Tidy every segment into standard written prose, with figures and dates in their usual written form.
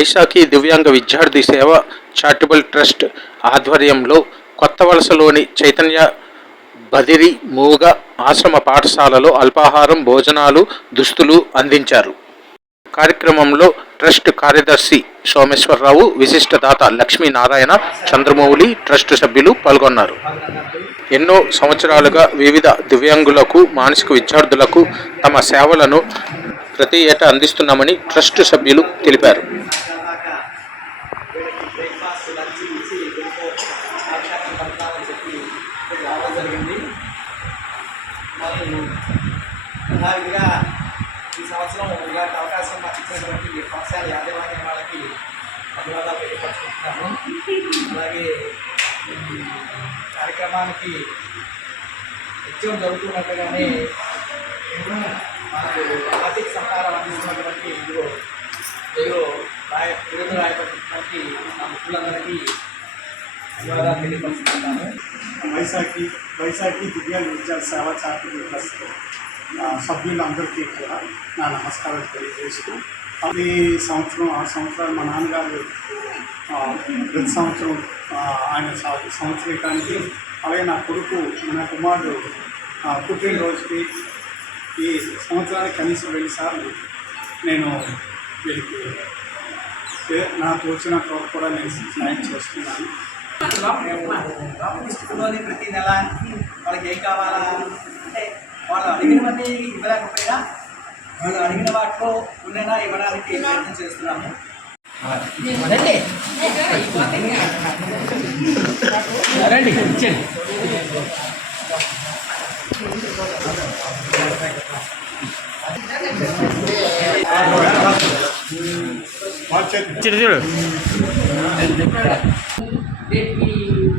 వైశాఖి దివ్యాంగ విద్యార్థి సేవ చారిటబుల్ ట్రస్ట్ ఆధ్వర్యంలో కొత్త వలసలోని చైతన్య బదిరి మూగ ఆశ్రమ పాఠశాలలో అల్పాహారం, భోజనాలు, దుస్తులు అందించారు. కార్యక్రమంలో ట్రస్ట్ కార్యదర్శి సోమేశ్వరరావు, విశిష్ట దాత లక్ష్మీనారాయణ, చంద్రమౌళి, ట్రస్ట్ సభ్యులు పాల్గొన్నారు. ఎన్నో సంవత్సరాలుగా వివిధ దివ్యాంగులకు, మానసిక విద్యార్థులకు తమ సేవలను ప్రతి ఏటా అందిస్తున్నామని ట్రస్ట్ సభ్యులు తెలిపారు. ఈ సంవత్సరం ఇలాంటి అవకాశం మాకు ఇచ్చినటువంటి పాఠశాల యాజమాన్యం వాళ్ళకి ధన్యవాదాలు తెలియపరుచుకుంటున్నాము. అలాగే కార్యక్రమానికి నిత్యం జరుగుతున్నట్టుగానే మనకు ఆర్థిక సహకారం అందిస్తున్నటువంటి విడుదల రాయబడినటువంటి మా మిత్రులందరికీ ధన్యవాదాలు తెలియపరుచుకుంటున్నాము. వైశాఖి దివ్యాంగ విద్యార్థి సేవా చారిటబుల్ ట్రస్ట్ సభ్యులందరికీ కూడా నా నమస్కారాలు తెలియజేస్తూ, ఈ సంవత్సరం 6 సంవత్సరాలు మా నాన్నగారు ప్రతి సంవత్సరం ఆయన సంవత్సరీకానికి, అలాగే నా కుమారుడు పుట్టినరోజుకి ఈ సంవత్సరానికి కనీసం 2 సార్లు నేను వీళ్ళకి నాకు వచ్చిన కూడా నేను సాయం చేస్తున్నాను. ప్రతి నెల వాళ్ళకి ఏం కావాలా అంటే వాళ్ళు అడిగినవన్నీ ఇవ్వలేకపోయినా వాళ్ళు అడిగిన వాటిలో ఉన్నైనా ఇవ్వడానికి ప్రయత్నం చేస్తున్నాము. చూడు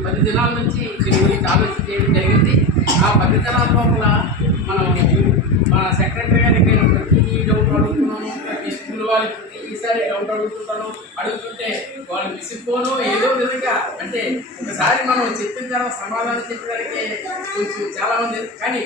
10 దినాల నుంచి దీని గురించి ఆలోచన చేయడం జరిగింది. ఆ 10 దినాల లోపల మనం మన సెక్రటరీ గారికి ప్రతి డౌట్ అడుగుతున్నాను, ప్రతి స్కూల్ వాళ్ళకి ఈసారి డౌట్ అడుగుతుంటే వాళ్ళు విసిపోను ఏదో విధంగా అంటే ఒకసారి మనం చెప్పిన తర్వాత సమాధానం చెప్పడానికి కొంచెం చాలామంది కానీ